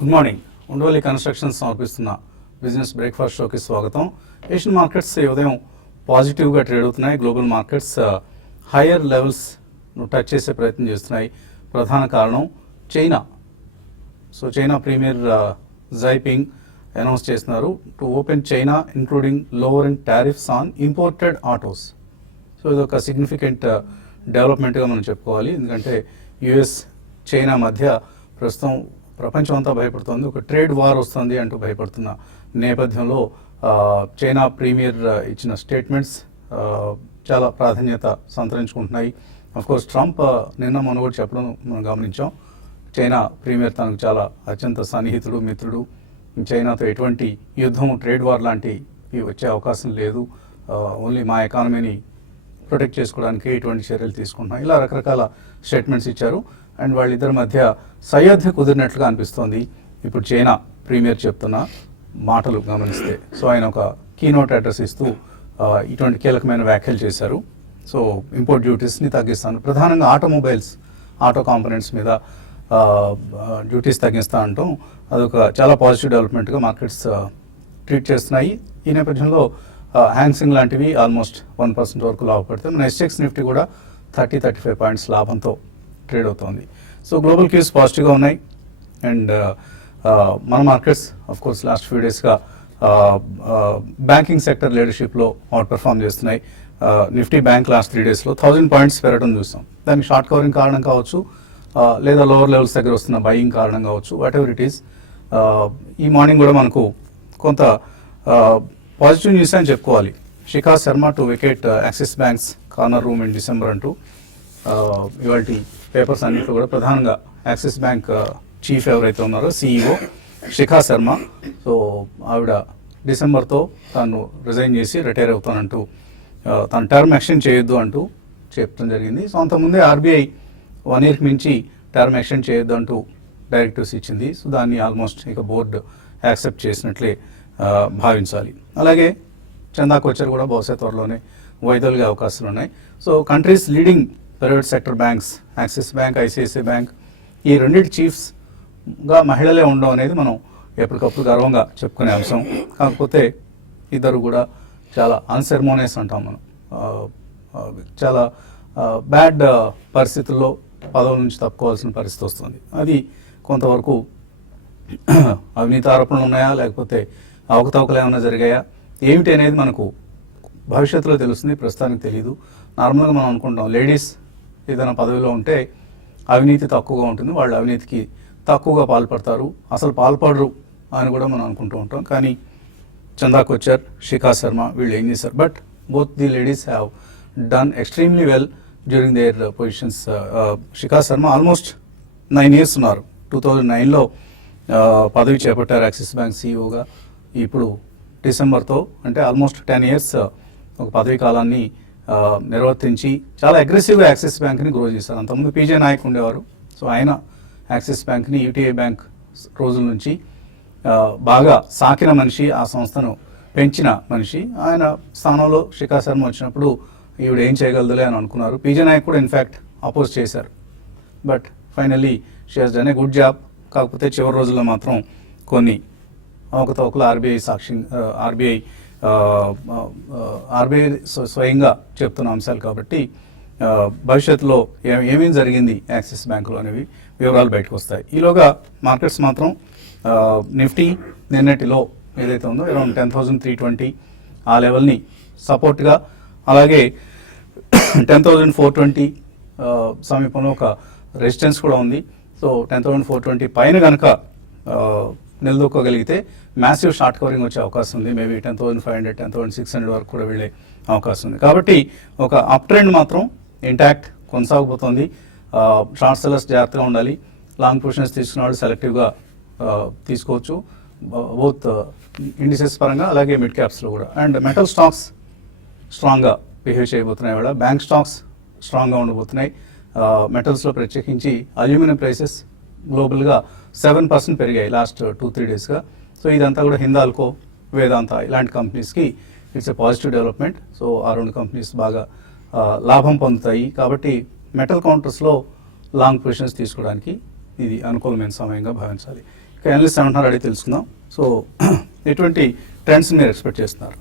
Good morning. Undavalli constructions సమర్పిస్తున్న business breakfast షోకి స్వాగతం. ఏషియన్ మార్కెట్స్ ఈ ఉదయం పాజిటివ్గా ట్రేడ్ అవుతున్నాయి. Global markets higher levels touch చేసే ప్రయత్నం చేస్తున్నాయి. ప్రధాన కారణం China. So China premier Jinping announce చేస్తున్నారు to open China including lowering tariffs on imported autos. So ఇది ఒక సిగ్నిఫికెంట్ డెవలప్మెంట్గా మనం చెప్పుకోవాలి. ఎందుకంటే యుఎస్ చైనా మధ్య ప్రస్తుతం ప్రపంచం అంతా భయపడుతుంది. ఒక ట్రేడ్ వార్ వస్తుంది అంటూ భయపడుతున్న నేపథ్యంలో చైనా ప్రీమియర్ ఇచ్చిన స్టేట్మెంట్స్ చాలా ప్రాధాన్యత సంతరించుకుంటున్నాయి. అఫ్కోర్స్ ట్రంప్ నిన్న మొన్న కూడా చెప్పడం మనం గమనించాం. చైనా ప్రీమియర్ తనకు చాలా అత్యంత సన్నిహితుడు, మిత్రుడు. చైనాతో ఎటువంటి యుద్ధం, ట్రేడ్ వార్ లాంటివి వచ్చే అవకాశం లేదు. ఓన్లీ మా ఎకానమీని ప్రొటెక్ట్ చేసుకోవడానికి ఎటువంటి చర్యలు తీసుకుంటున్నాం, ఇలా రకరకాల స్టేట్మెంట్స్ ఇచ్చారు. అండ్ వాళ్ళిద్దరి మధ్య సయోధ్య కుదిరినట్లుగా అనిపిస్తోంది ఇప్పుడు చైనా ప్రీమియర్ చెప్తున్న మాటలు గమనిస్తే. సో ఆయన ఒక కీనోట్ అడ్రస్ ఇస్తూ ఇటువంటి కీలకమైన వ్యాఖ్యలు చేశారు. సో ఇంపోర్ట్ డ్యూటీస్ని తగ్గిస్తాను, ప్రధానంగా ఆటోమొబైల్స్, ఆటో కాంపోనెంట్స్ మీద డ్యూటీస్ తగ్గిస్తా అంటాం. అదొక చాలా పాజిటివ్ డెవలప్మెంట్గా మార్కెట్స్ ట్రీట్ చేస్తున్నాయి. ఈ నేపథ్యంలో హ్యాంగ్సింగ్ లాంటివి ఆల్మోస్ట్ 1% వరకు లాభపడితే మన ఎస్ఎక్స్ నిఫ్టీ కూడా 30-35 పాయింట్స్ లాభంతో ట్రేడ్ అవుతోంది. సో గ్లోబల్ క్యూస్ పాజిటివ్గా ఉన్నాయి. అండ్ మన మార్కెట్స్ అఫ్కోర్స్ లాస్ట్ ఫ్యూ డేస్గా బ్యాంకింగ్ సెక్టర్ లీడర్షిప్లో అవుట్ పెర్ఫామ్ చేస్తున్నాయి. నిఫ్టీ బ్యాంక్ లాస్ట్ 3 డేస్లో 1000 పాయింట్స్ పెరగడం చూస్తాం. దానికి షార్ట్ కవరింగ్ కారణం కావచ్చు, లేదా లోవర్ లెవెల్స్ దగ్గర వస్తున్న బయింగ్ కారణం కావచ్చు, వాట్ ఎవర్ ఇట్ ఈస్. ఈ మార్నింగ్ కూడా మనకు కొంత పాజిటివ్ న్యూస్ అని చెప్పుకోవాలి. Shikha Sharma to vacate Axis banks corner room in December అంటూ ఇవాళ పేపర్స్ అన్నింటిలో కూడా ప్రధానంగా యాక్సిస్ బ్యాంక్ చీఫ్ ఎవరైతే ఉన్నారో సిఇఓ శిఖా శర్మ, సో ఆవిడ డిసెంబర్తో తాను రిజైన్ చేసి రిటైర్ అవుతానంటూ తన టర్మ్ ఎక్స్టెండ్ చేయొద్దు అంటూ చెప్పడం జరిగింది. సో అంతకుముందే ఆర్బీఐ 1 ఇయర్కి మించి టర్మ్ ఎక్స్టెండ్ చేయొద్దు అంటూ డైరెక్టివ్స్ ఇచ్చింది. సో దాన్ని ఆల్మోస్ట్ ఇక బోర్డు యాక్సెప్ట్ చేసినట్లే భావించాలి. అలాగే చందా కొచ్చర్ కూడా బహుశా త్వరలోనే వైదొలిగే అవకాశాలు ఉన్నాయి. So countries leading private sector banks axis bank, ICICI bank, ఈ రెండింటి చీఫ్స్గా మహిళలే ఉండడం అనేది మనం ఎప్పటికప్పుడు గర్వంగా చెప్పుకునే అంశం. కాకపోతే ఇద్దరు కూడా చాలా అన్సెర్మోనియస్ అంటాం మనం, చాలా బ్యాడ్ పరిస్థితుల్లో పదవుల నుంచి తప్పుకోవాల్సిన పరిస్థితి వస్తుంది. అది కొంతవరకు అవినీతి ఆరోపణలు ఉన్నాయా, లేకపోతే అవకతవకలు ఏమైనా జరిగాయా ఏమిటి అనేది మనకు భవిష్యత్తులో తెలుస్తుంది, ప్రస్తుతానికి తెలియదు. నార్మల్గా మనం అనుకుంటాం లేడీస్ ఏదైనా పదవిలో ఉంటే అవినీతి తక్కువగా ఉంటుంది, వాళ్ళు అవినీతికి తక్కువగా పాల్పడతారు, అసలు పాల్పడరు అని కూడా మనం అనుకుంటూ ఉంటాం. కానీ చందా కొచ్చర్, శిఖా శర్మ వీళ్ళు ఏం చేశారు? But both the ladies have done extremely well during their positions. Shikha Sharma almost 9 years ఉన్నారు. 2009లో పదవి చేపట్టారు యాక్సిస్ బ్యాంక్ సిఇఓగా. ఇప్పుడు డిసెంబర్తో అంటే ఆల్మోస్ట్ 10 years ఒక పదవీ కాలాన్ని నిర్వర్తించి చాలా అగ్రెసివ్గా యాక్సిస్ బ్యాంక్ని గ్రో చేశారు. అంతకుముందు పీజే నాయక్ ఉండేవారు. సో ఆయన యాక్సిస్ బ్యాంక్ని యూటీఐ బ్యాంక్ రోజుల నుంచి బాగా సాకిన మనిషి, ఆ సంస్థను పెంచిన మనిషి. ఆయన స్థానంలో శిఖా శర్మ వచ్చినప్పుడు ఈవిడ ఏం చేయగలదులే అని అనుకున్నారు. పీజే నాయక్ కూడా ఇన్ఫ్యాక్ట్ అపోజ్ చేశారు. But finally she has done a good job. కాకపోతే చివరి రోజుల్లో మాత్రం కొన్ని అవకతవకలు ఆర్బీఐ స్వయంగా చెప్తున్న అంశాలు కాబట్టి భవిష్యత్తులో ఏమేమి జరిగింది యాక్సిస్ బ్యాంకులో అనేవి వివరాలు బయటకు వస్తాయి. ఈలోగా మార్కెట్స్ మాత్రం నిఫ్టీ నిన్నటిలో ఏదైతే ఉందో అరౌండ్ 10,320 ఆ లెవెల్ని సపోర్ట్గా, అలాగే 10,420 సమీపంలో ఒక రెసిస్టెన్స్ కూడా ఉంది. సో 10,420 పైన కనుక నిలదొక్కగలిగితే మ్యాసివ్ షార్ట్ కవరింగ్ వచ్చే అవకాశం ఉంది. మేబీ 10,500, 10,600 వరకు కూడా వెళ్ళే అవకాశం ఉంది. కాబట్టి ఒక అప్ ట్రెండ్ మాత్రం ఇంటాక్ట్ కొనసాగిపోతుంది. షార్ట్ సెల్లర్స్ జాగ్రత్తగా ఉండాలి. లాంగ్ పొజిషన్స్ తీసుకున్న వాళ్ళు సెలెక్టివ్గా తీసుకోవచ్చు, బోత్ ఇండిసెస్ పరంగా అలాగే మిడ్ క్యాప్స్లో కూడా. అండ్ మెటల్ స్టాక్స్ స్ట్రాంగ్గా బిహేవ్ చేయబోతున్నాయి. కూడా బ్యాంక్ స్టాక్స్ స్ట్రాంగ్గా ఉండబోతున్నాయి. మెటల్స్లో ప్రత్యేకించి అల్యూమినియం ప్రైసెస్ గ్లోబల్గా 7% పెరిగాయి లాస్ట్ 2-3 డేస్గా. సో ఇదంతా కూడా హిందాల్కో, వేదాంత ఇలాంటి కంపెనీస్కి it's a positive development. So ఆ 2 కంపెనీస్ బాగా లాభం పొందుతాయి. కాబట్టి మెటల్ కౌంటర్స్లో లాంగ్ పొజిషన్స్ తీసుకోవడానికి ఇది అనుకూలమైన సమయంగా భావించాలి. అనలిస్ట్ ఏమంటున్నారు అడిగి తెలుసుకుందాం. సో ఎటువంటి ట్రెండ్స్ మీరు ఎక్స్పెక్ట్ చేస్తున్నారు?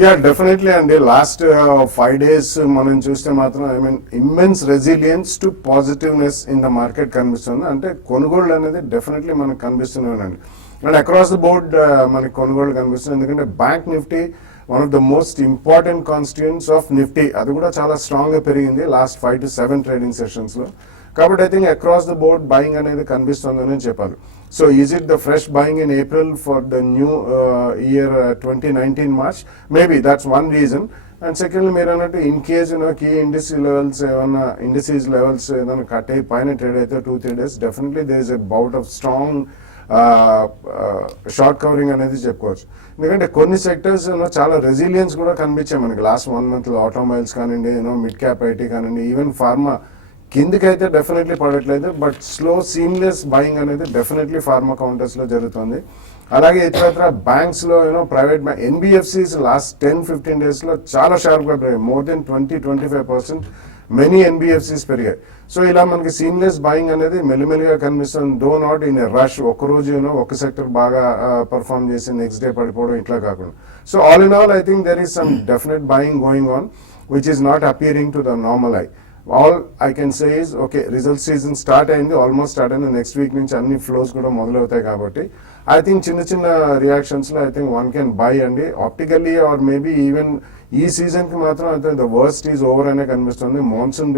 యా డెఫినెట్లీ అండి. లాస్ట్ 5 days మనం చూస్తే మాత్రం immense resilience to positiveness in the market కనిపిస్తుంది. అంటే కొనుగోళ్ళు అనేది డెఫినెట్లీ మనకు కనిపిస్తున్నాయండి. అండ్ అక్రాస్ ద బోర్డ్ మనకి కొనుగోళ్ళు కనిపిస్తుంది. ఎందుకంటే bank Nifty one of the most important constituents of Nifty, అది కూడా చాలా స్ట్రాంగ్ గా పెరిగింది లాస్ట్ 5 to 7 ట్రేడింగ్ సెషన్స్ లో. కాబట్టి I think across the board buying అనేది కనిపిస్తుందని చెప్పాలి. So is it the fresh buying in April for the new year 2019 March? Maybe that's one reason. And secondly మీరు అన్నట్టు in case key indices levels ఏదైనా cut అయ్యి పైన trade అయితే 2-3 days definitely there is a bout of strong short covering అనేది చెప్పుకోవచ్చు. ఎందుకంటే కొన్ని సెక్టర్స్ చాలా రెసిలియన్స్ కూడా కనిపించాయి మనకి లాస్ట్ 1 month లో. ఆటోమొబైల్స్ కానివ్వండి, మిడ్ క్యాప్ ఐటీ కానివ్వండి, ఈవెన్ ఫార్మా కిందికైతే డెఫినెట్లీ పడట్లేదు, బట్ స్లో సీమ్లెస్ బయింగ్ అనేది డెఫినెట్లీ ఫార్మా కౌంటర్స్ లో జరుగుతుంది. అలాగే ఇతరత్ర బ్యాంక్స్ లో private bank NBFCs last 10-15 days లో చాలా షార్ప్ గా పెరిగాయి. మోర్ దెన్ 20-25% మెనీ ఎన్బిఎఫ్సిస్ పెరిగాయి. సో ఇలా మనకి సీమ్లెస్ బయింగ్ అనేది మెల్లిమెల్లిగా కనిపిస్తుంది. Though not in a rush, ఒక్కరోజు ఒక సెక్టర్ బాగా పర్ఫార్మ్ చేసి నెక్స్ట్ డే పడిపోవడం ఇట్లా కాకుండా. So all in all I think there is some definite buying going on which is not appearing to the normal I. All I can say is okay, result season start అయింది, almost start అయింది. Next week నుంచి అన్ని flows కూడా మొదలవుతాయి. కాబట్టి I think చిన్న చిన్న reactions లో I think one can buy అండి ఆప్టికల్లీ, ఆర్ మేబీ ఈవెన్ ఈ సీజన్ కి మాత్రం అయితే ద వర్స్ట్ ఈజ్ ఓవర్ అనే కనిపిస్తుంది. Monsoon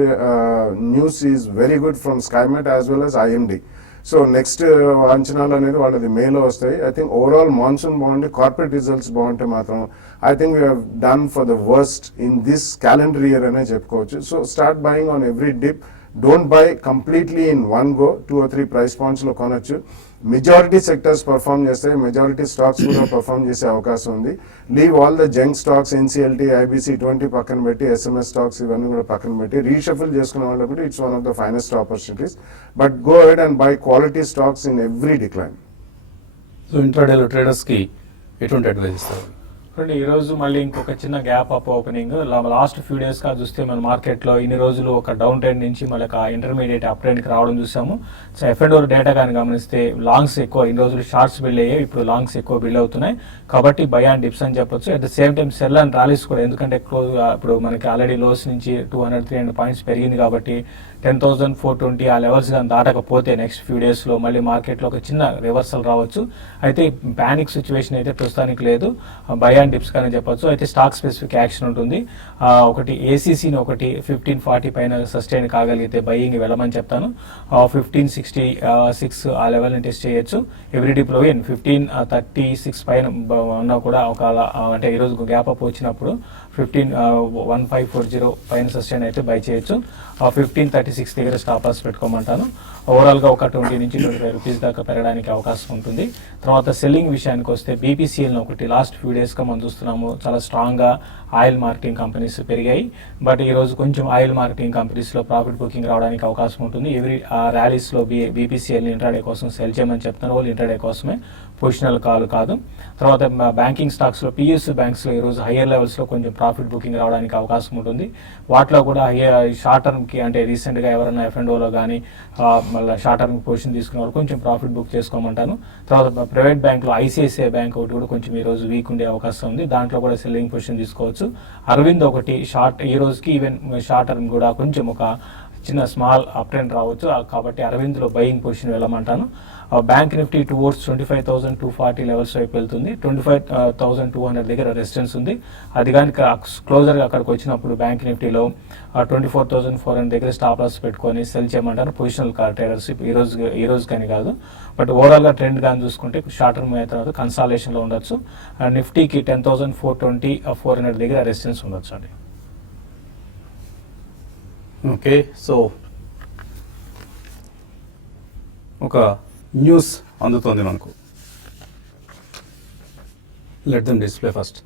news is very good from Skymet as well as IMD. So next అంచనాలు అనేది వాళ్ళది మేలో వస్తాయి. ఐ థింక్ ఓవరాల్ మాన్సూన్ బాగుండి కార్పొరేట్ రిజల్ట్స్ బాగుంటే మాత్రం I think we have done for the worst in this calendar year అనే చెప్పుకోవచ్చు. So start buying on every dip. Don't by completely in one go. 2 or 3 price points లో కొనొచ్చు. Majority sectors perform చేస్తాయి, majority stocks కూడా perform చేసే అవకాశం ఉంది. Leave all the junk stocks, NCLT, IBC20 పక్కన పెట్టి, SMS స్టాక్స్ ఇవన్నీ కూడా పక్కన పెట్టి రీషఫిల్ చేసుకున్న వాళ్ళకి కూడా it's one of the finest opportunities. But go head and buy quality stocks in every decline. So ఇంట్రాడేలో ట్రేడర్స్ కి ఎటువంటి అడ్వైస్ ఇస్తారు? ఈ రోజు మళ్ళీ ఇంకొక చిన్న gap up opening. Last few days గా చూస్తే మన మార్కెట్ లో ఇన్ని రోజులు ఒక డౌన్ ట్రెండ్ నుంచి మళ్ళీ ఒక ఇంటర్మీడియట్ అప్ ట్రెండ్ కి రావడం చూసాము. సో F&O డేటా కానీ గమనిస్తే లాంగ్స్ ఎక్కువ, ఇన్ని రోజులు షార్ట్స్ బిల్డ్ అయ్యాయి, ఇప్పుడు లాంగ్స్ ఎక్కువ బిల్డ్ అవుతున్నాయి. కాబట్టి బై అండ్ డిప్స్ అని చెప్పొచ్చు. At the same time sell and rallies కూడా, ఎందుకంటే క్లోజ్ ఇప్పుడు మనకి ఆల్రెడీ లోస్ నుంచి 200-300 పాయింట్స్ పెరిగింది. కాబట్టి 10,420 ఆ లెవెల్స్ కానీ దాటకపోతే నెక్స్ట్ ఫ్యూ డేస్ లో మళ్ళీ మార్కెట్ లో ఒక చిన్న రివర్సల్ రావచ్చు. అయితే పానిక్ సిచ్యువేషన్ అయితే ప్రస్తుతానికి లేదు. బై అండ్ డిప్స్ కానీ చెప్పొచ్చు. అయితే స్టాక్ స్పెసిఫిక్ యాక్షన్ ఉంటుంది. ఒకటి ఏసీసీని ఒకటి 1540 పైన సస్టైన్ కాగలిగితే బయింగ్ వెళ్ళమని చెప్తాను. 1566 ఆ లెవెల్ ని టెస్ట్ చేయొచ్చు. ఎవ్రీ డిప్ లో 1536 పైన ఉన్నా కూడా ఒక అంటే ఈరోజు గ్యాప్ అప్ వచ్చినప్పుడు 151540 పైన సస్టైన్ అయితే బై చేయొచ్చు. 1536 దగ్గర స్టాప్ లాస్ పెట్టుకోమంటాను. ఓవరాల్ గా ఒక 20 నుంచి 25 రూపీస్ దాకా పెరగడానికి అవకాశం ఉంటుంది. తర్వాత సెల్లింగ్ విషయానికి వస్తే బీపీసీఎల్ ఒకటి లాస్ట్ ఫ్యూ డేస్ గా మనం చూస్తున్నాము చాలా స్ట్రాంగ్ గా ఆయిల్ మార్కెటింగ్ కంపెనీస్ పెరిగాయి. బట్ ఈ రోజు కొంచెం ఆయిల్ మార్కెటింగ్ కంపెనీస్ లో ప్రాఫిట్ బుకింగ్ రావడానికి అవకాశం ఉంటుంది. ఎవ్రీ ర్యాలీస్ లో బీపీసీఎల్ ఇంట్రాడే కోసం సెల్ చేయమని చెప్తున్నారు. వాళ్ళు ఇంట్రాడే కోసమే, పొజిషనల్ కాల్ కాదు. తర్వాత బ్యాంకింగ్ స్టాక్స్ లో పిఎస్యూ బ్యాంక్స్ లో ఈ రోజు హయ్యర్ లెవెల్స్ లో కొంచెం ప్రాఫిట్ బుకింగ్ రావడానికి అవకాశం ఉంటుంది. వాటిలో కూడా షార్ట్ టర్మ్ కి అంటే రీసెంట్ గా ఎవరైనా F&Oలో కానీ మళ్ళీ షార్ట్ టర్మ్ పొజిషన్ తీసుకున్న వాళ్ళు కొంచెం ప్రాఫిట్ బుక్ చేసుకోమంటాను. తర్వాత ప్రైవేట్ బ్యాంక్ లో ఐసిఐసిఐ బ్యాంక్ ఒకటి కూడా కొంచెం ఈ రోజు వీక్ ఉండే అవకాశం ఉంది. దాంట్లో కూడా సెల్లింగ్ పొజిషన్ తీసుకోవచ్చు. అరవింద్ ఒకటి షార్ట్ ఈ రోజుకి ఈవెన్ షార్ట్ టర్మ్ కూడా కొంచెం ఒక చిన్న స్మాల్ అప్ ట్రెండ్ రావచ్చు. కాబట్టి అరవింద్ లో బయింగ్ పొజిషన్ వెళ్ళమంటాను. బ్యాంక్ నిఫ్టీ టువర్డ్స్ 25,240 లెవెల్స్ వైపు వెళ్తుంది. 25,200 దగ్గర రెసిస్టెన్స్ ఉంది. అది కానీ క్లోజర్ గా అక్కడికి వచ్చినప్పుడు బ్యాంక్ నిఫ్టీలో 24,400 దగ్గర స్టాప్ లాస్ పెట్టుకొని సెల్ చేయమంటారు పొజిషనల్ ట్రేడర్స్. ఈ రోజు కానీ కాదు, బట్ ఓవరాల్ గా ట్రెండ్ కానీ చూసుకుంటే షార్ట్ టర్మ్ అయిన తర్వాత కన్సాలేషన్ లో ఉండొచ్చు. నిఫ్టీకి 10,420 400 దగ్గర రెసిస్టెన్స్ ఉండొచ్చు అండి. ఓకే, సో ఒక న్యూస్ అందుతోంది మనకు. Let them display first.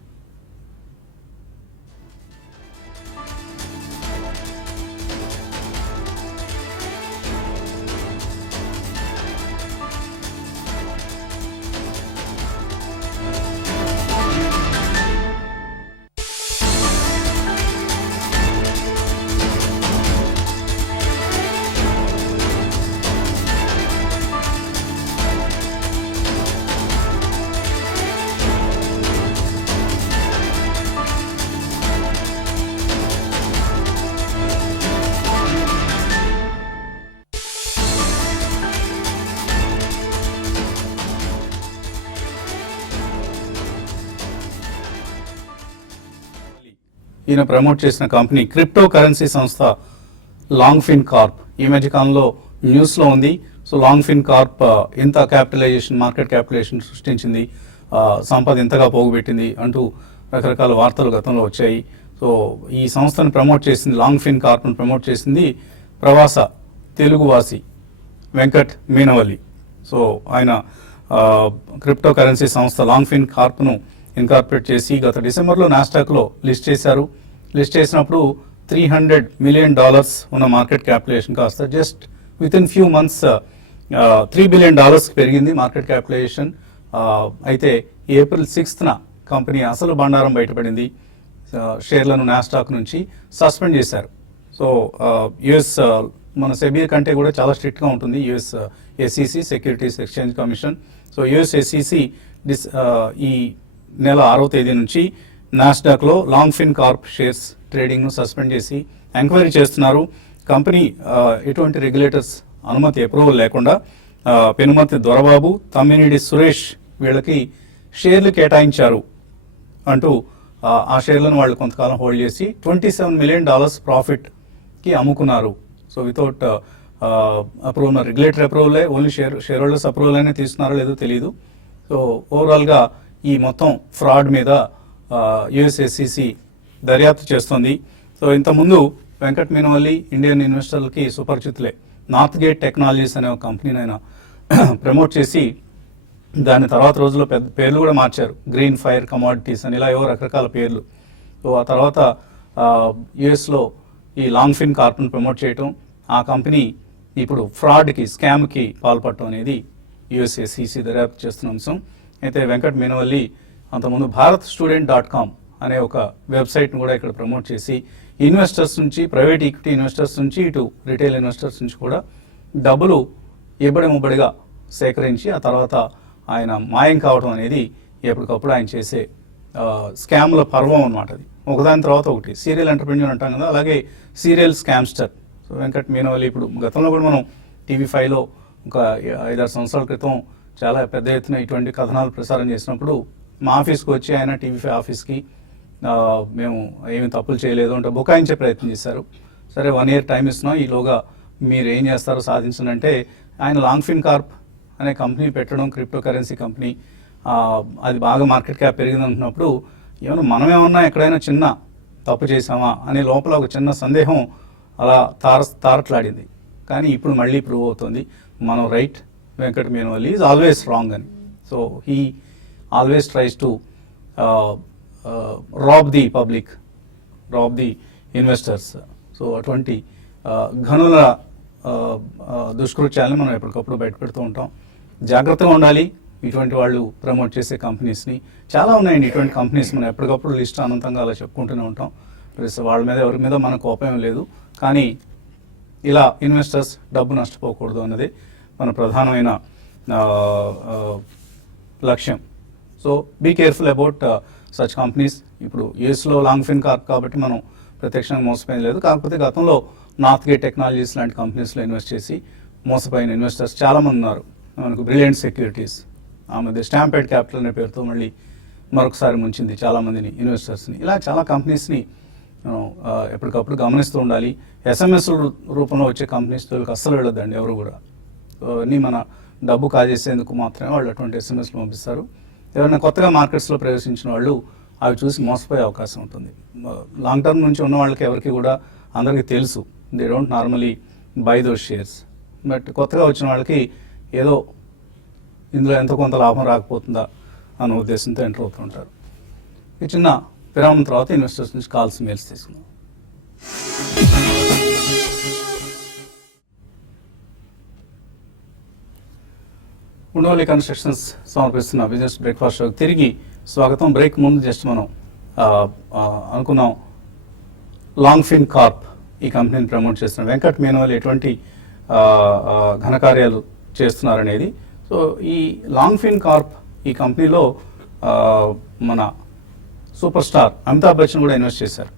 ఈయన ప్రమోట్ చేసిన కంపెనీ క్రిప్టో కరెన్సీ సంస్థ లాంగ్ ఫిన్ కార్ప్. ఈ మధ్య కాలంలో న్యూస్లో ఉంది. సో లాంగ్ ఫిన్ కార్ప్ ఇంత క్యాపిటలైజేషన్, మార్కెట్ క్యాపిటలైజేషన్ సృష్టించింది, సంపద ఇంతగా పోగుపెట్టింది అంటూ రకరకాల వార్తలు గతంలో వచ్చాయి. సో ఈ సంస్థను ప్రమోట్ చేసింది, లాంగ్ ఫిన్ కార్ప్ను ప్రమోట్ చేసింది ప్రవాస తెలుగువాసి వెంకట్ మీనవల్లి. సో ఆయన క్రిప్టో కరెన్సీ సంస్థ లాంగ్ ఫిన్ కార్ప్ను ఇన్కార్పొరేట్ చేసి గత డిసెంబర్లో నాస్డాక్లో లిస్ట్ చేశారు. లిస్ట్ చేసినప్పుడు $300 million ఉన్న మార్కెట్ క్యాపిటలైజేషన్ కాస్త just with in few months $3 billion పెరిగింది మార్కెట్ క్యాపిటలైజేషన్. అయితే ఏప్రిల్ 6న కంపెనీ అసలు బండారం బయటపడింది. షేర్లను నాస్డాక్ నుంచి సస్పెండ్ చేశారు. సో యుఎస్ మన సెబీ కంటే కూడా చాలా స్ట్రిక్ట్గా ఉంటుంది US SEC, securities exchange commission. So US SEC ఈ నెల 6వ తేదీ నుంచి నాస్డాక్లో లాంగ్ ఫిన్ కార్ప్ షేర్స్ ట్రేడింగ్ను సస్పెండ్ చేసి ఎంక్వైరీ చేస్తున్నారు. కంపెనీ ఎటువంటి రెగ్యులేటర్స్ అనుమతి, అప్రూవల్ లేకుండా పెనుమతి దొరబాబు, తమ్మినేడి సురేష్ వీళ్ళకి షేర్లు కేటాయించారు అంటూ ఆ షేర్లను వాళ్ళు కొంతకాలం హోల్డ్ చేసి $27 million ప్రాఫిట్కి అమ్ముకున్నారు. సో వితౌట్ అప్రూవల్, రెగ్యులేటరీ అప్రూవలే, ఓన్లీ షేర్ హోల్డర్స్ అప్రూవల్ అయినా తీసుకున్నారో లేదో తెలియదు. సో ఓవరాల్గా ఈ మొత్తం ఫ్రాడ్ మీద యుఎస్ఎస్సిసి దర్యాప్తు చేస్తుంది. సో ఇంతకుముందు వెంకట్ మీనవల్లి ఇండియన్ ఇన్వెస్టర్లకి సుపరిచితులే. నార్త్ గేట్ టెక్నాలజీస్ అనే ఒక కంపెనీని ఆయన ప్రమోట్ చేసి దాని తర్వాత రోజుల్లో పెద్ద పేర్లు కూడా మార్చారు. గ్రీన్ ఫైర్ కమాడిటీస్ అని ఇలా ఏవో రకరకాల పేర్లు. సో ఆ తర్వాత యుఎస్లో ఈ లాంగ్ ఫిన్ కార్ప్ను ప్రమోట్ చేయటం, ఆ కంపెనీ ఇప్పుడు ఫ్రాడ్కి, స్కామ్కి పాల్పడటం అనేది యుఎస్ఎస్సిసి దర్యాప్తు చేస్తున్న అంశం. అయితే వెంకట్ మీనవల్లి అంతకుముందు bharatstudent.com అనే ఒక వెబ్సైట్ను కూడా ఇక్కడ ప్రమోట్ చేసి ఇన్వెస్టర్స్ నుంచి, ప్రైవేట్ ఈక్విటీ ఇన్వెస్టర్స్ నుంచి, ఇటు రిటైల్ ఇన్వెస్టర్స్ నుంచి కూడా డబ్బులు ఇబ్బడి ముబ్బడిగా సేకరించి ఆ తర్వాత ఆయన మాయం కావడం అనేది ఎప్పటికప్పుడు ఆయన చేసే స్కామ్ల పర్వం అన్నమాట. అది ఒకదాని తర్వాత ఒకటి సీరియల్ ఎంటర్ప్రెన్యూర్ అంటాం కదా, అలాగే సీరియల్ స్కామ్స్టర్. సో వెంకట్ మీనవల్లి ఇప్పుడు గతంలో కూడా మనం TV5లో ఒక 5-6 సంవత్సరాల క్రితం చాలా పెద్ద ఎత్తున ఇటువంటి కథనాలు ప్రసారం చేసినప్పుడు మా ఆఫీస్కి వచ్చి ఆయన TV5 ఆఫీస్కి మేము ఏమి తప్పులు చేయలేదు అంటే బుకాయించే ప్రయత్నం చేశారు. సరే 1 year టైం ఇస్తున్నాం, ఈలోగా మీరు ఏం చేస్తారో సాధించనంటే ఆయన లాంగ్ ఫిన్ కార్ప్ అనే కంపెనీ పెట్టడం, క్రిప్టో కరెన్సీ కంపెనీ, అది బాగా మార్కెట్ క్యాప్ పెరిగింది అంటున్నప్పుడు మనమేమన్నా ఎక్కడైనా చిన్న తప్పు చేసామా అనే లోపల ఒక చిన్న సందేహం అలా తారట్లాడింది. కానీ ఇప్పుడు మళ్ళీ ప్రూవ్ అవుతుంది మనం right, Venkat Meenavalli is always wrong అని. So he always tries to rob the public, rob the investors. So అటువంటి ఘనుల దుష్కృత్యాలను మనం ఎప్పటికప్పుడు బయటపెడుతూ ఉంటాం. జాగ్రత్తగా ఉండాలి ఇటువంటి వాళ్ళు ప్రమోట్ చేసే కంపెనీస్ని. చాలా ఉన్నాయండి ఇటువంటి కంపెనీస్, మనం ఎప్పటికప్పుడు లిస్ట్ అనంతంగా అలా చెప్పుకుంటూనే ఉంటాం. ప్లస్ వాళ్ళ మీద ఎవరి మీద మనకు కోపం లేదు, కానీ ఇలా ఇన్వెస్టర్స్ డబ్బు నష్టపోకూడదు అన్నది మన ప్రధానమైన లక్ష్యం. So be careful about such companies. ఇప్పుడు యూఎస్లో లాంగ్ ఫిన్ కార్ప్ కాబట్టి మనం ప్రత్యక్షంగా మోసపోయేది లేదు. కాకపోతే గతంలో నార్త్ గేట్ టెక్నాలజీస్ లాంటి కంపెనీస్లో ఇన్వెస్ట్ చేసి మోసపోయిన ఇన్వెస్టర్స్ చాలామంది ఉన్నారు. మనకు బ్రిలియంట్ సెక్యూరిటీస్ ఆ మధ్య స్టాంపేడ్ క్యాపిటల్ అనే పేరుతో మళ్ళీ మరొకసారి ముంచింది చాలామందిని ఇన్వెస్టర్స్ని. ఇలా చాలా కంపెనీస్ని ఎప్పటికప్పుడు గమనిస్తూ ఉండాలి. ఎస్ఎంఎస్ రూపంలో వచ్చే కంపెనీస్ వాళ్ళకి అస్సలు వెళ్ళొద్దండి ఎవరు కూడా. అన్నీ మన డబ్బు కాజేసేందుకు మాత్రమే వాళ్ళు అటువంటి ఎస్ఎంఎస్లు పంపిస్తారు. ఎవరైనా కొత్తగా మార్కెట్స్లో ప్రవేశించిన వాళ్ళు అవి చూసి మోసపోయే అవకాశం ఉంటుంది. లాంగ్ టర్మ్ నుంచి ఉన్న వాళ్ళకి ఎవరికి కూడా అందరికీ తెలుసు, they don't normally by those shares. But కొత్తగా వచ్చిన వాళ్ళకి ఏదో ఇందులో ఎంతో కొంత లాభం రాకపోతుందా అన్న ఉద్దేశంతో ఎంటర్ అవుతుంటారు. ఈ చిన్న విరామం తర్వాత ఇన్వెస్టర్స్ నుంచి కాల్స్, మెయిల్స్ తీసుకుందాం. ఉండవల్లి కన్స్ట్రక్షన్స్ సమర్పిస్తున్న బిజినెస్ బ్రేక్ఫాస్ట్ షోకి తిరిగి స్వాగతం. బ్రేక్ ముందు జస్ట్ మనం అనుకున్నాం లాంగ్ ఫిన్ కార్ప్ ఈ కంపెనీని ప్రమోట్ చేస్తున్న వెంకట్ మీనవల్లి ఎటువంటి ఘనకార్యాలు చేస్తున్నారనేది. సో ఈ లాంగ్ ఫిన్ కార్ప్ ఈ కంపెనీలో మన సూపర్ స్టార్ అమితాబ్ బచ్చన్ కూడా ఇన్వెస్ట్ చేశారు.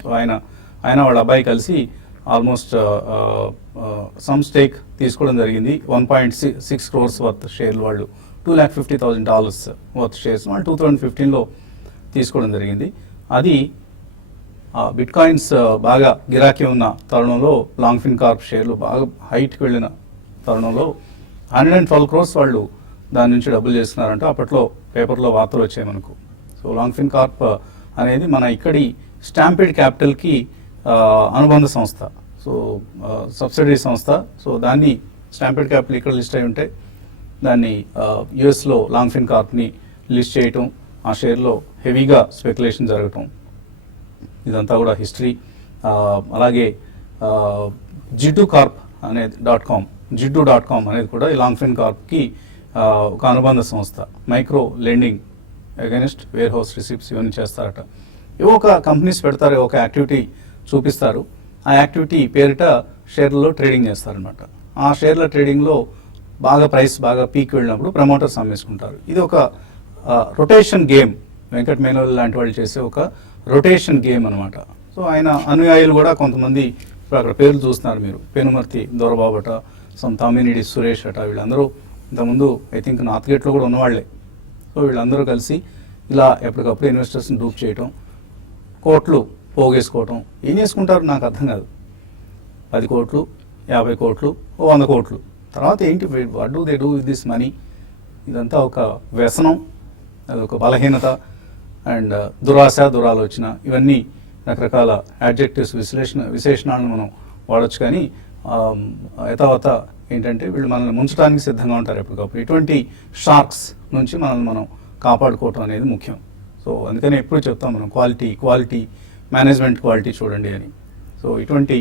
సో ఆయన వాళ్ళ అబ్బాయి కలిసి ఆల్మోస్ట్ సమ్ స్టేక్ తీసుకోవడం జరిగింది. 1.6 crores వర్త్ షేర్లు వాళ్ళు $250,000 వర్త్ షేర్స్ వాళ్ళు 2015లో తీసుకోవడం జరిగింది. అది బిట్ కాయిన్స్ బాగా గిరాకీ ఉన్న తరుణంలో లాంగ్ ఫిన్ కార్ప్ షేర్లు బాగా హైట్కి వెళ్ళిన తరుణంలో 112 crores వాళ్ళు దాని నుంచి డబ్బులు చేస్తున్నారంట. అప్పట్లో పేపర్లో వార్తలు వచ్చాయి మనకు. సో లాంగ్ ఫిన్ కార్ప్ అనేది మన ఇక్కడి స్టాంపిడ్ క్యాపిటల్కి అనుబంధ సంస్థ, సో సబ్సిడరీ సంస్థ. సో దాన్ని స్టాంపిడ్ క్యాపిటల్ ఇక్కడ లిస్ట్ అయి ఉంటే దాన్ని యుఎస్లో లాంగ్ ఫిన్ కార్ప్ని లిస్ట్ చేయటం, ఆ షేర్లో హెవీగా స్పెక్యులేషన్ జరగటం, ఇదంతా కూడా హిస్టరీ. అలాగే జిడ్డు.కార్ప్ అనేది జిడ్డు.com అనేది కూడా ఈ లాంగ్ ఫిన్ కార్ప్కి ఒక అనుబంధ సంస్థ. Micro lending against warehouse receipts ఇవన్నీ చేస్తారట. ఏవో ఒక కంపెనీస్ పెడతారు, ఒక యాక్టివిటీ చూపిస్తారు, ఆ యాక్టివిటీ పేరిట షేర్లలో ట్రేడింగ్ చేస్తారనమాట. ఆ షేర్ల ట్రేడింగ్లో ప్రైస్ బాగా పీక్ వెళ్ళినప్పుడు ప్రమోటర్స్ అమ్మేసుకుంటారు. ఇది ఒక రొటేషన్ గేమ్. వెంకట్ మేనోల్ లాంటి వాళ్ళు చేసే ఒక రొటేషన్ గేమ్ అనమాట. సో ఆయన అనుయాయులు కూడా కొంతమంది ఇప్పుడు అక్కడ పేర్లు చూస్తున్నారు మీరు, పెనుమర్తి దొరబాబు అట, తమ్మినేని సురేష్ అట, వీళ్ళందరూ ఇంతకుముందు ఐ థింక్ నార్త్ గేట్లో కూడా ఉన్నవాళ్లే. సో వీళ్ళందరూ కలిసి ఇలా ఎప్పటికప్పుడు ఇన్వెస్టర్స్ని డూప్ చేయటం, కోట్లు పోగేసుకోవటం. ఏం చేసుకుంటారు నాకు అర్థం కాదు. 10 కోట్లు, 50 కోట్లు, 100 కోట్లు, తర్వాత ఏంటి, what do they do with this money? ఇదంతా ఒక వ్యసనం, అదొక బలహీనత అండ్ దురాశ, దురాలోచన, ఇవన్నీ రకరకాల యాడ్జెక్టివ్స్ విశేషణాలను మనం వాడచ్చు. కానీ యథావత ఏంటంటే వీళ్ళు మనల్ని ముంచడానికి సిద్ధంగా ఉంటారు ఎప్పటికప్పుడు. ఇటువంటి షార్క్స్ నుంచి మనల్ని మనం కాపాడుకోవటం అనేది ముఖ్యం. సో అందుకని ఎప్పుడు చెప్తాం మనం క్వాలిటీ మేనేజ్మెంట్ క్వాలిటీ చూడండి అని. సో ఇటువంటి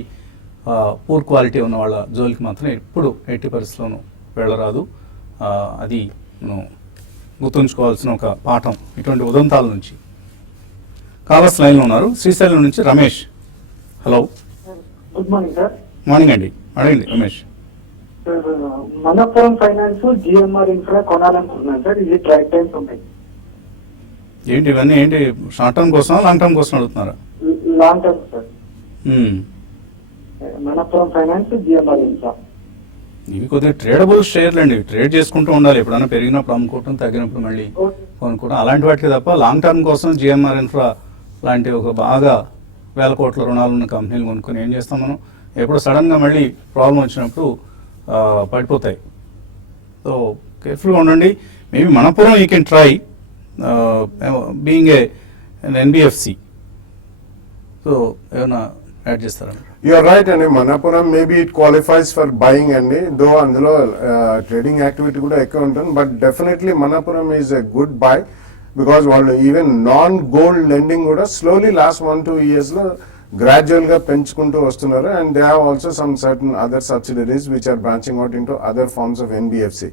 పూర్ క్వాలిటీ ఉన్న వాళ్ళ జోలికి మాత్రం ఎప్పుడు ఎట్టి పరిస్థితుల్లోనూ వెళ్ళరాదు. అది మనం గుర్తుంచుకోవాల్సిన ఒక పాఠం ఇటువంటి ఉదంతాల నుంచి. కాలర్స్ లైన్లో ఉన్నారు. శ్రీశైలం నుంచి Ramesh. Hello, good morning sir. Morning అండి, అడగండి Ramesh. Manappuram finance, GMR infra కొనాలనుకుంటున్నాను సార్. ఇది రైట్ టైమ్స్ ఉంటాయి. ఏంటి ఇవన్నీ, ఏంటి షార్ట్ టర్మ్ కోసం లాంగ్ టర్మ్ కోసం అడుగుతున్నారా? Long term sir. Manappuram finance, GMR infra ఇవి కొద్దిగా ట్రేడబుల్ షేర్లు అండి. ట్రేడ్ చేసుకుంటూ ఉండాలి. ఎప్పుడైనా పెరిగినప్పుడు అమ్ముకోవటం, తగ్గినప్పుడు మళ్ళీ కొనుక్కోవడం, అలాంటి వాటికి తప్ప లాంగ్ టర్మ్ కోసం జిఎంఆర్ ఇన్ఫ్రా లాంటి ఒక బాగా 1000 కోట్ల రుణాలు ఉన్న కంపెనీలు కొనుక్కొని ఏం చేస్తాం మనం? ఎప్పుడు సడన్గా మళ్ళీ ప్రాబ్లం వచ్చినప్పుడు పడిపోతాయి. సో కేర్ఫుల్గా ఉండండి. Maybe Manappuram you can try buying an NBFC. సో ఏమైనా యాడ్ చేస్తారా? యూఆర్ రైట్ అండి. Manappuram maybe it qualifies for buying అండి, దో అందులో ట్రేడింగ్ యాక్టివిటీ కూడా ఎక్కువ ఉంటుంది. But definitely Manappuram is a good buy, because వాళ్ళు ఈవెన్ నాన్ గోల్డ్ లెండింగ్ కూడా స్లోలీ లాస్ట్ 1-2 years లో గ్రాడ్యువల్ గా పెంచుకుంటూ వస్తున్నారు. And they have also some certain other subsidiaries which are branching out into other forms of NBFC.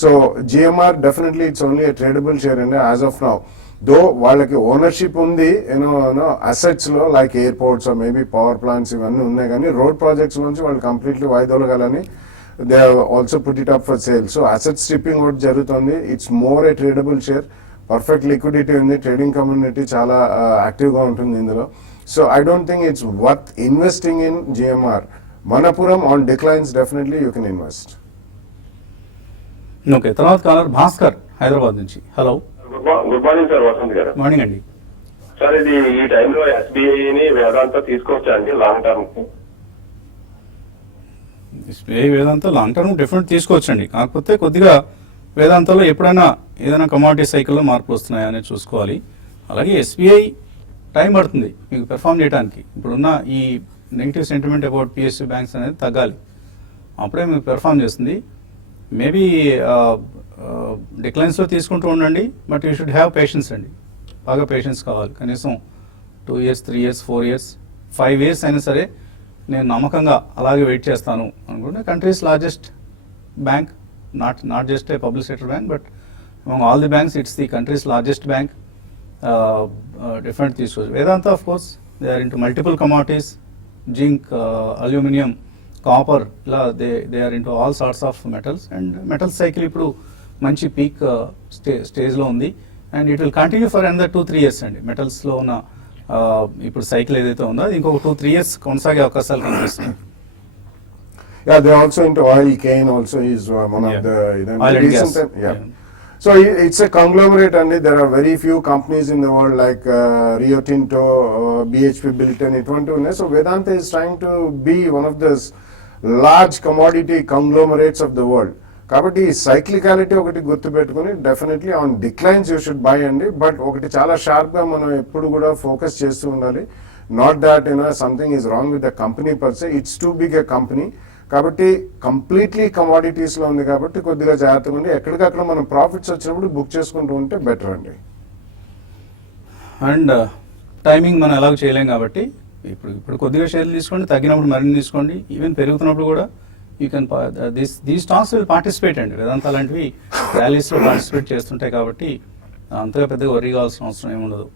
So GMR definitely it's only a tradable share అండి as of now. Though వాళ్ళకి ownership ఉంది assets లో, like airports, maybe power plants ఇవన్నీ ఉన్నాయి, కానీ road projects నుంచి వాళ్ళు completely వైదొలగాలని they also put it up for sale. So asset stripping ఒకటి జరుగుతుంది. It's more a tradable share. Perfect liquidity ఉంది, ట్రేడింగ్ కమ్యూనిటీ చాలా యాక్టివ్గా ఉంటుంది ఇందులో. So I don't think it's worth investing in GMR. Manappuram on declines, definitely you can invest. Okay, తర్వాత caller Bhaskar Hyderabad నుంచి. Hello, good morning sir. Vasant garu. Morning అండి. Sir ఇది ఈ టైంలో SBIని వేదాంత తీసుకోవచ్చా అండి లాంగ్ టర్మ్ కి? SBI వేదాంత లాంగ్ టర్మ్ డెఫినెట్ తీసుకోవచ్చండి. కాకపోతే కొద్దిగా వేదాంతలో ఎప్పుడైనా ఏదైనా కమాడిటీ సైకిల్లో మార్పులు వస్తున్నాయా అనేది చూసుకోవాలి. అలాగే SBI టైం పడుతుంది మీకు పెర్ఫామ్ చేయడానికి. ఇప్పుడున్న ఈ negative sentiment about PSU banks అనేది తగ్గాలి, అప్పుడే మీకు పెర్ఫామ్ చేస్తుంది. మేబీ డిక్లైన్స్లో తీసుకుంటూ ఉండండి, but you should have patience అండి. బాగా పేషెన్స్ కావాలి. కనీసం 2 years, 3 years, 4 years, 5 years అయినా సరే నేను నమ్మకంగా అలాగే వెయిట్ చేస్తాను అనుకుంటే country's largest bank, not just a public sector bank, but among all the banks it's the country's largest bank. Different తీసుకోవచ్చు. Vedanta of course they are into multiple commodities, zinc, aluminium, copper, ఇలా they are into all sorts of metals. And metal cycle ఇప్పుడు మంచి peak స్టేజ్లో ఉంది. And it will continue for another 2-3 years అండి. మెటల్స్లో ఉన్న ఇప్పుడు cycle ఏదైతే ఉందో అది ఇంకొక 2-3 years కొనసాగే అవకాశాలు కనిపిస్తున్నాయి. Yeah, they are also into oil. Cane also is one of the oil and gas. So it's a conglomerate, and there are very few companies in the world like Rio Tinto, BHP Billiton, ఇటువంటి ఉన్నాయి. So Vedanta is trying to be one of those large commodity conglomerates of the world. కాబట్టి ఈ cyclicality ఒకటి గుర్తుపెట్టుకుని definitely on declines you should buy అండి. But ఒకటి చాలా షార్ప్గా మనం ఎప్పుడు కూడా ఫోకస్ చేస్తూ ఉండాలి. Not that something is wrong with the company per se, it's too big a company. కాబట్టి కంప్లీట్లీ కమోడిటీస్లో ఉంది కాబట్టి కొద్దిగా జాగ్రత్తగా ఉండి ఎక్కడికక్కడ మనం ప్రాఫిట్స్ వచ్చినప్పుడు బుక్ చేసుకుంటూ ఉంటే బెటర్ అండి. అండ్ టైమింగ్ మనం ఎలాగో చేయలేం కాబట్టి ఇప్పుడు కొద్దిగా షేర్లు తీసుకోండి, తగ్గినప్పుడు మరిన్ని తీసుకోండి. ఈవెన్ పెరుగుతున్నప్పుడు కూడా you can these stocks will participate అండి. వేదాంత అలాంటివి ర్యాలీస్లో పార్టిసిపేట్ చేస్తుంటాయి కాబట్టి అంతగా పెద్దగా వరీ కావాల్సిన అవసరం ఏముండదు.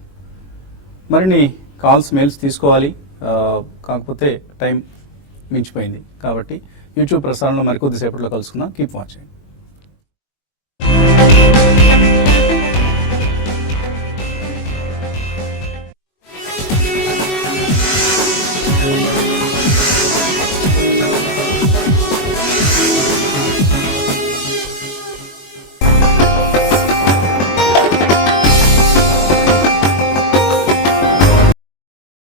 మరిన్ని కాల్స్ మెయిల్స్ తీసుకోవాలి, కాకపోతే టైం మించిపోయింది కాబట్టి యూట్యూబ్ ప్రసారంలో మరికొద్దిసేపట్లో కలుసుకుందాం. Keep watching.